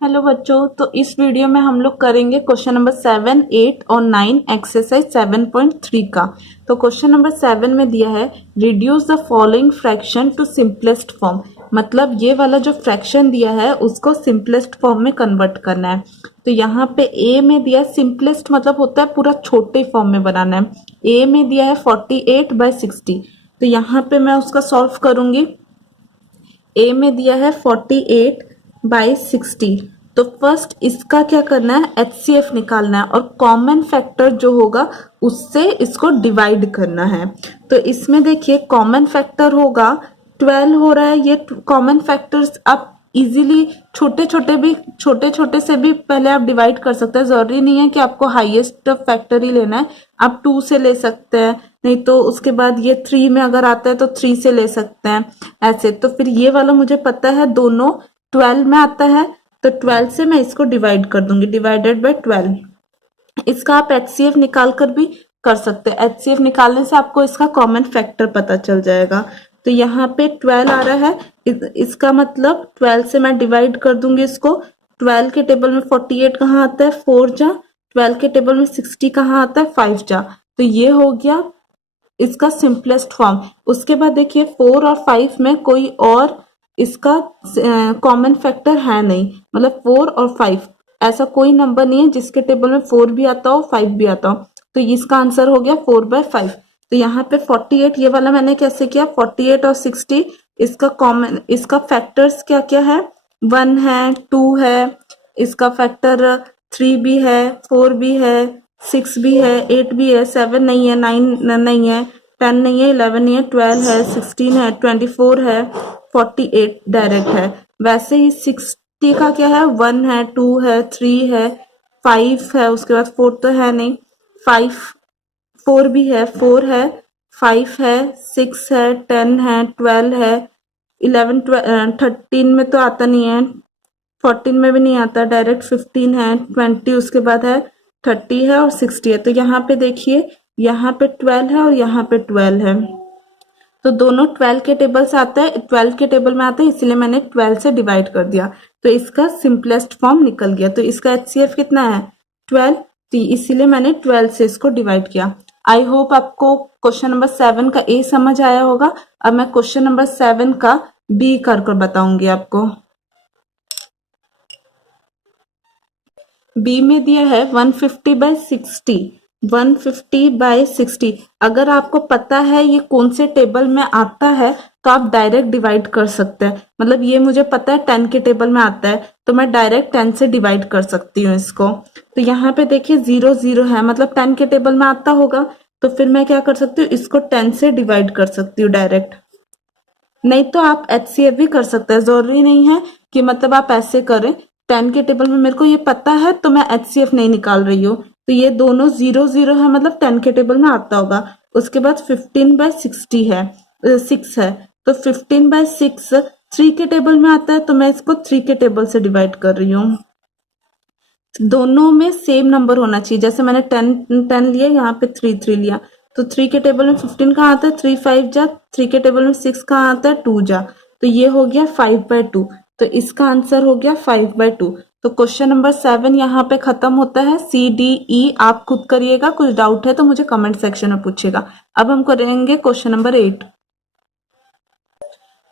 Hello बच्चों, तो इस वीडियो में हम लोग करेंगे क्वेश्चन नंबर 7, 8 और 9 एक्सरसाइज 7.3 का। तो क्वेश्चन नंबर 7 में दिया है reduce the following fraction to simplest form. मतलब ये वाला जो फ्रैक्शन दिया है उसको सिंपलेस्ट फॉर्म में कन्वर्ट करना है। तो यहाँ पे ए में दिया है सिंपलेस्ट मतलब होता है पूरा छोटे फॉर्म में बनाना है। ए में दिया है 48/60। तो यहाँ पे मैं उसका सॉल्व करूंगी। ए में दिया है 48/60। तो फर्स्ट इसका क्या करना है, HCF निकालना है और कॉमन फैक्टर जो होगा उससे इसको डिवाइड करना है। तो इसमें देखिए कॉमन फैक्टर होगा 12 हो रहा है। ये कॉमन फैक्टर्स आप इजीली छोटे छोटे से भी पहले आप डिवाइड कर सकते हैं। जरूरी नहीं है कि आपको हाईएस्ट फैक्टर ही लेना है, आप 2 से ले सकते हैं, नहीं तो उसके बाद ये 3 में अगर आता है तो 3 से ले सकते हैं ऐसे। तो फिर ये वाला मुझे पता है दोनों 12 में आता है, तो 12 से मैं इसको डिवाइड कर दूंगी, डिवाइडेड बाय 12। इसका आप HCF निकाल कर भी कर सकते हैं। HCF निकालने से आपको इसका कॉमन फैक्टर पता चल जाएगा। तो यहाँ पे 12 आ रहा है, इसका मतलब 12 से मैं डिवाइड कर दूंगी इसको। 12 के टेबल में 48 कहाँ आता है, 4 जा। 12 के टेबल में 60 कहाँ आता है, 5 जा। तो ये हो गया इसका सिंपलेस्ट फॉर्म। उसके बाद देखिए 4 और 5 में कोई और इसका कॉमन फैक्टर है नहीं, मतलब 4 और 5 ऐसा कोई नंबर नहीं है जिसके टेबल में 4 भी आता हो 5 भी आता हो। तो इसका आंसर हो गया 4/5। तो यहाँ पे 48 ये वाला मैंने कैसे किया, 48 और 60 इसका कॉमन, इसका फैक्टर्स क्या क्या है, 1 है, 2 है, इसका फैक्टर 3 भी है, 4 भी है, 6 भी है, 8 भी है, 7 नहीं है, 9 नहीं है, 10 नहीं है, 11 नहीं है, 12 है, 16 है, 24 है, 48 डायरेक्ट है। वैसे ही 60 का क्या है, 1 है, 2 है, 3 है, 5 है, उसके बाद 4 तो है नहीं, 5 4 भी है, 4 है, 5 है, 6 है, 10 है, 12 है, 11 13 में तो आता नहीं है, 14 में भी नहीं आता, डायरेक्ट 15 है, 20 उसके बाद है, 30 है और 60 है। तो यहाँ पे देखिए यहाँ पे 12 है और यहाँ पे 12 है, तो दोनों 12 के टेबल से आता है, 12 के टेबल में आता है, इसलिए मैंने 12 से डिवाइड कर दिया। तो इसका सिंपलेस्ट फॉर्म निकल गया। तो इसका HCF कितना है, 12। तो इसीलिए मैंने 12 से इसको डिवाइड किया। आई होप आपको क्वेश्चन नंबर 7 का A समझ आया होगा। अब मैं क्वेश्चन नंबर 7 का B कर बताऊंगी आपको। बी में दिया है 150/60। 150/60 अगर आपको पता है ये कौन से टेबल में आता है तो आप डायरेक्ट डिवाइड कर सकते हैं। मतलब ये मुझे पता है 10 के टेबल में आता है तो मैं डायरेक्ट 10 से डिवाइड कर सकती हूँ इसको। तो यहाँ पे देखिए 0 0 है, मतलब 10 के टेबल में आता होगा, तो फिर मैं क्या कर सकती हूँ, इसको 10 से डिवाइड कर सकती हूँ डायरेक्ट। नहीं तो आप HCF भी कर सकते हैं, जरूरी नहीं है कि मतलब आप ऐसे करें। 10 के टेबल में मेरे को ये पता है तो मैं HCF नहीं निकाल रही हूँ, तो ये दोनों 0 0 है, मतलब 10 के टेबल में आता होगा। उसके बाद 15/60 है, 6 है, तो 15/6 3 के टेबल में आता है, तो मैं इसको 3 के टेबल से डिवाइड कर रही हूँ। दोनों में सेम नंबर होना चाहिए, जैसे मैंने 10 लिया, यहाँ पे 3 लिया, तो 3 के टेबल में 15 कहाँ आता है, 3 5 जा। 3 के टेबल में 6 कहाँ आता है, 2 जा। तो ये हो गया 5/2। तो इसका आंसर हो गया 5/2। तो क्वेश्चन नंबर 7 यहाँ पे खत्म होता है। CDE आप खुद करिएगा, कुछ डाउट है तो मुझे कमेंट सेक्शन में पूछेगा। अब हम करेंगे क्वेश्चन नंबर 8।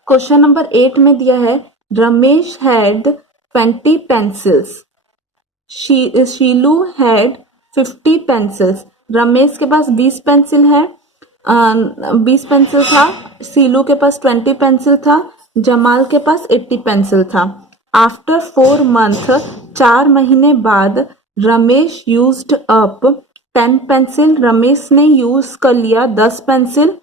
क्वेश्चन नंबर 8 में दिया है Ramesh had 20 pencils, शीलू had 50 pencils. Ramesh के पास 20 पेंसिल है, 20 पेंसिल था, सीलू के पास 20 पेंसिल था, जमाल के पास 80 पेंसिल था। आफ्टर 4 मंथ 4 महीने बाद Ramesh used up 10 pencil. Ramesh ने यूज कर लिया 10 pencil.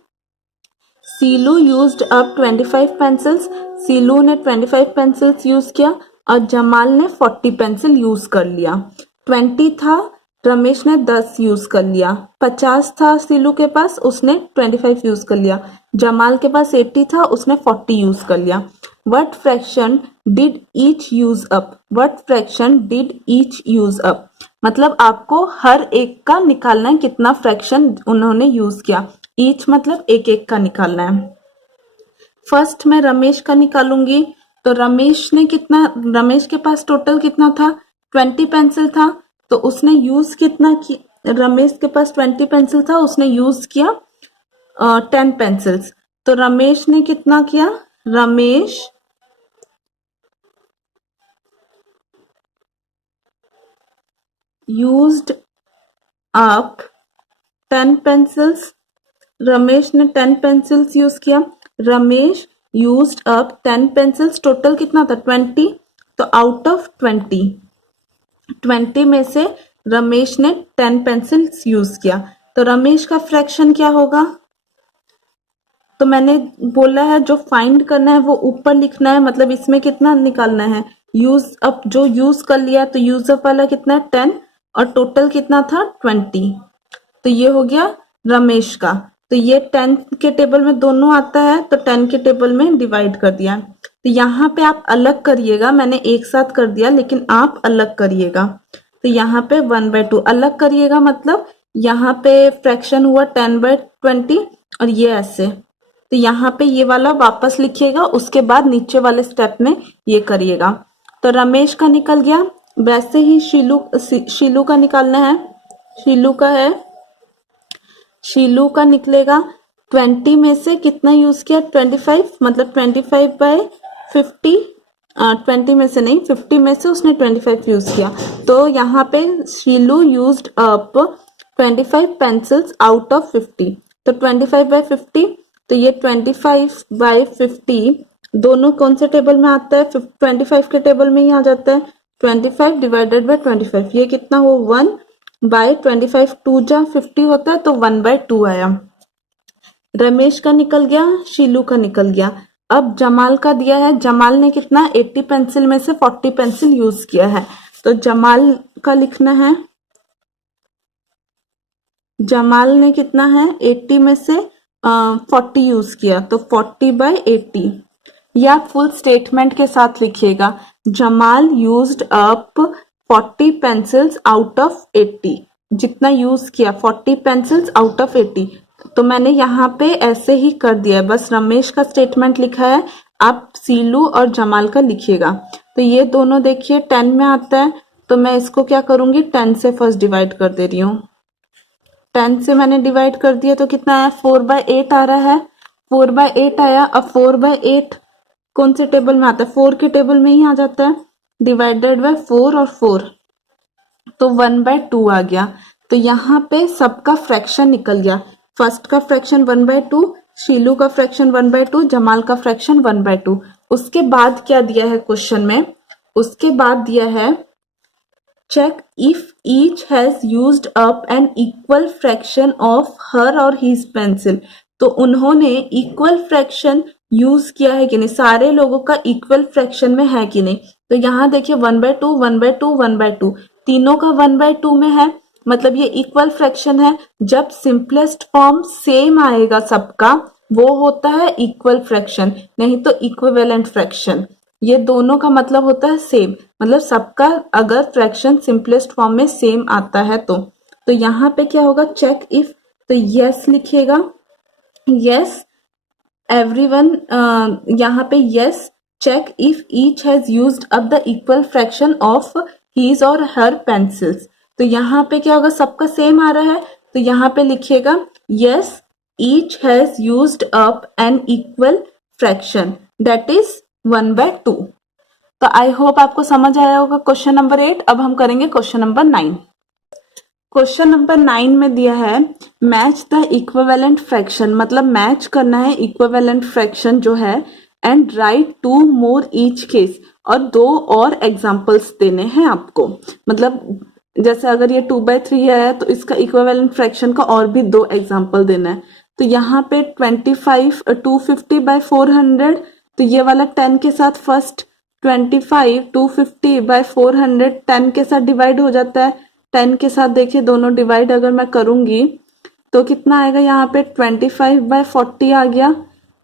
Seelu used up 25 pencils. Seelu ने 25 पेंसिल्स यूज किया और जमाल ने 40 पेंसिल यूज कर लिया। 20 था, रमेश ने 10 यूज कर लिया। 50 था सीलू के पास, उसने 25 यूज कर लिया। जमाल के पास 80 था, उसने 40 यूज कर लिया। What fraction did each use up? What fraction did each use up? मतलब आपको हर एक का निकालना है कितना फ्रैक्शन उन्होंने यूज किया। ईच मतलब एक एक का निकालना है। फर्स्ट मैं रमेश का निकालूंगी। तो रमेश के पास टोटल कितना था, 20 पेंसिल था, तो उसने यूज कितना की, रमेश के पास 20 पेंसिल था, उसने यूज किया 10 पेंसिल्स। तो रमेश ने कितना किया, Ramesh used up 10 pencils, Ramesh ने 10 पेंसिल्स यूज किया, Ramesh used up 10 pencils, total कितना था 20, तो आउट ऑफ 20 में से रमेश ने 10 पेंसिल्स यूज किया, तो रमेश का फ्रैक्शन क्या होगा, तो मैंने बोला है जो फाइंड करना है वो ऊपर लिखना है, मतलब इसमें कितना निकालना है, यूज अप जो यूज कर लिया, तो यूज अप वाला कितना 10 और टोटल कितना था 20, तो ये हो गया रमेश का। तो ये 10 के टेबल में दोनों आता है, तो 10 के टेबल में डिवाइड कर दिया। तो यहाँ पे आप अलग करिएगा, मैंने एक साथ कर दिया लेकिन आप अलग करिएगा। तो यहाँ पे 1/2 अलग करिएगा, मतलब यहाँ पे फ्रैक्शन हुआ 10/20 और ये ऐसे, तो यहाँ पे ये वाला वापस लिखिएगा, उसके बाद नीचे वाले स्टेप में ये करिएगा। तो रमेश का निकल गया, वैसे ही शीलू का निकालना है, शीलू का निकलेगा। 20 में से कितना यूज किया 25, मतलब 25/50, 20 में से नहीं 50 में से उसने 25 यूज किया, तो यहाँ पे Sheelu used up 25 pencils out of 50, तो 25/50, तो ये 25/50 दोनों कौन से टेबल में आता है, 25 के टेबल में ही आ जाता है, 25 डिवाइडेड बाय 25, ये कितना हो 1/25, 2 जा 50 होता है, तो 1/2 आया। रमेश का निकल गया, शीलू का निकल गया। अब जमाल का दिया है, जमाल ने कितना 80 पेंसिल में से 40 पेंसिल यूज किया है, तो जमाल का लिखना है, जमाल ने कितना है 80 में से 40 यूज किया, तो 40/80, या फुल स्टेटमेंट के साथ लिखिएगा, Jamal used up 40 pencils out of 80, जितना यूज किया 40 पेंसिल्स आउट ऑफ 80, तो मैंने यहाँ पे ऐसे ही कर दिया है, बस रमेश का स्टेटमेंट लिखा है, आप शीलू और जमाल का लिखिएगा। तो ये दोनों देखिए 10 में आता है, तो मैं इसको क्या करूंगी 10 से फर्स्ट डिवाइड कर दे रही हूँ, 10 से मैंने डिवाइड कर दिया, तो कितना आया 4/8 आ रहा है, 4/8 आया। अब 4/8 कौन से टेबल में आता है, 4 के टेबल में ही आ जाता है, डिवाइडेड बाय 4 और 4, तो 1/2 आ गया। तो यहाँ पे सबका फ्रैक्शन निकल गया, फर्स्ट का फ्रैक्शन 1/2, शीलू का फ्रैक्शन 1/2, जमाल का फ्रैक्शन 1/2। उसके बाद क्या दिया है क्वेश्चन में, उसके बाद दिया है check if each has used up an equal fraction of her or his pencil, तो उन्होंने इक्वल फ्रैक्शन यूज किया है कि नहीं, सारे लोगों का इक्वल फ्रैक्शन में है कि नहीं। तो यहाँ देखिए 1/2 1/2 1/2, तीनों का 1/2 में है, मतलब ये इक्वल फ्रैक्शन है। जब सिंपलेस्ट फॉर्म सेम आएगा सबका, वो होता है इक्वल फ्रैक्शन, नहीं तो इक्विवेलेंट फ्रैक्शन। ये दोनों का मतलब होता है सेम, मतलब सबका अगर फ्रैक्शन सिंपलेस्ट फॉर्म में सेम आता है तो यहाँ पे क्या होगा चेक इफ, तो यस लिखिएगा, यस एवरीवन, यहाँ पे yes check if each has used up the equal fraction of his और हर पेंसिल्स। तो यहाँ पे क्या होगा सबका सेम आ रहा है, तो यहाँ पे लिखिएगा yes each has used up an equal fraction that is 1/2। तो आई होप आपको समझ आया होगा क्वेश्चन नंबर 8। अब हम करेंगे क्वेश्चन नंबर 9। क्वेश्चन नंबर 9 में दिया है मैच द इक्विवेलेंट फ्रैक्शन, मतलब मैच करना है इक्विवेलेंट फ्रैक्शन जो है, and right 2 more each case, और 2 और एग्जांपल्स देने हैं आपको। मतलब जैसे अगर ये 2/3 है तो इसका इक्विवेलेंट फ्रैक्शन का और भी 2 एग्जांपल देना है। तो यहाँ पे 250/400, तो ये वाला 10 के साथ फर्स्ट 25 250/400 10 के साथ डिवाइड हो जाता है। 10 के साथ देखिए दोनों डिवाइड अगर मैं करूंगी तो कितना आएगा, यहाँ पे 25/40 आ गया।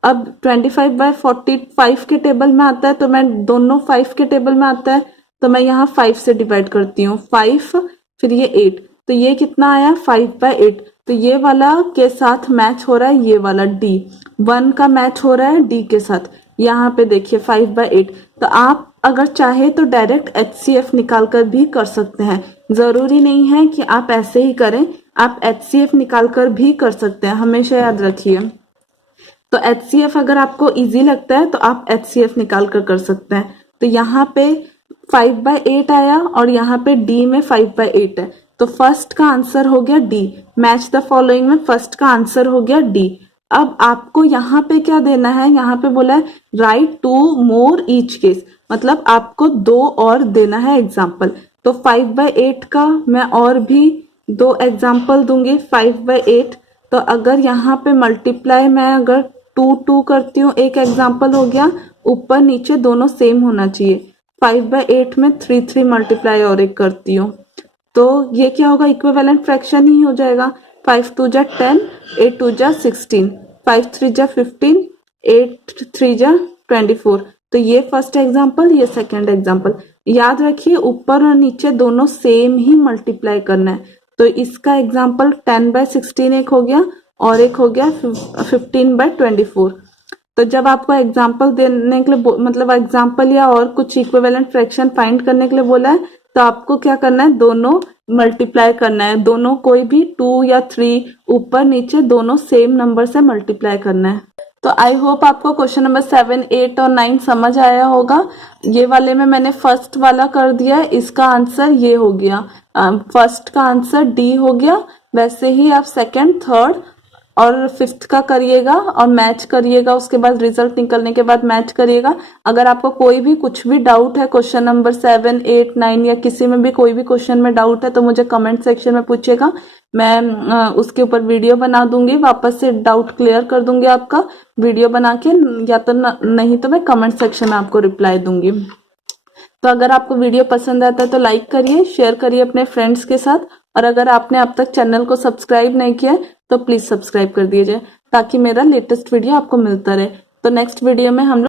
अब 25/40 5 के टेबल में आता है, तो मैं दोनों 5 के टेबल में आता है, तो मैं यहाँ 5 से डिवाइड करती हूँ, 5 फिर ये 8, तो ये कितना आया 5/8। तो ये वाला के साथ मैच हो रहा है ये वाला D, 1 का मैच हो रहा है D के साथ, यहाँ पे देखिए 5/8। तो आप अगर चाहे तो डायरेक्ट HCF निकाल कर भी कर सकते हैं, जरूरी नहीं है कि आप ऐसे ही करें, आप HCF निकाल कर भी कर सकते हैं, हमेशा याद रखिए। तो HCF अगर आपको इजी लगता है तो आप HCF निकाल कर सकते हैं। तो यहाँ पे 5/8 आया और यहाँ पे D में 5/8 है, तो फर्स्ट का आंसर हो गया D। मैच द फॉलोइंग में फर्स्ट का आंसर हो गया D। अब आपको यहाँ पे क्या देना है, यहाँ पे बोला है राइट 2 मोर ईच केस, मतलब आपको 2 और देना है एग्जाम्पल। तो 5/8 का मैं और भी 2 एग्जाम्पल दूंगी। 5/8, तो अगर यहाँ पे मल्टीप्लाई मैं अगर 2 करती हूँ, एक एग्जाम्पल हो गया, ऊपर नीचे दोनों सेम होना चाहिए। 5/8 में 3 मल्टीप्लाई और एक करती हूँ, तो ये क्या होगा, इक्विवेलेंट फ्रैक्शन ही हो जाएगा। 5 2 जा 10, 8 2 जा 16, 5 3 जा 15, 8 3 जा 24। तो ये फर्स्ट एग्जाम्पल, ये सेकेंड एग्जाम्पल। याद रखिए ऊपर और नीचे दोनों सेम ही मल्टीप्लाई करना है। तो इसका एग्जाम्पल 10/16 एक हो गया और एक हो गया 15/24। तो जब आपको एग्जाम्पल देने के लिए मतलब एग्जाम्पल या और कुछ इक्विवेलेंट फ्रैक्शन फाइंड करने के लिए बोला है, तो आपको क्या करना है, दोनों मल्टीप्लाई करना है, दोनों कोई भी 2 या 3 ऊपर नीचे दोनों सेम नंबर से मल्टीप्लाई करना है। तो आई होप आपको क्वेश्चन नंबर 7, 8 और 9 समझ आया होगा। ये वाले में मैंने फर्स्ट वाला कर दिया है, इसका आंसर ये हो गया, फर्स्ट का आंसर डी हो गया। वैसे ही आप सेकंड, थर्ड और फिफ्थ का करिएगा और मैच करिएगा, उसके बाद रिजल्ट निकलने के बाद मैच करिएगा। अगर आपको कोई भी कुछ भी डाउट है क्वेश्चन नंबर 7, 8, 9 या किसी में भी कोई भी क्वेश्चन में डाउट है तो मुझे कमेंट सेक्शन में पूछिएगा, मैं उसके ऊपर वीडियो बना दूंगी, वापस से डाउट क्लियर कर दूंगी आपका वीडियो बना के, या तो नहीं तो मैं कमेंट सेक्शन में आपको रिप्लाई दूंगी। तो अगर आपको वीडियो पसंद आता है तो लाइक करिए, शेयर करिए अपने फ्रेंड्स के साथ, और अगर आपने अब तक चैनल को सब्सक्राइब नहीं किया है तो प्लीज सब्सक्राइब कर दीजिए ताकि मेरा लेटेस्ट वीडियो आपको मिलता रहे। तो नेक्स्ट वीडियो में हम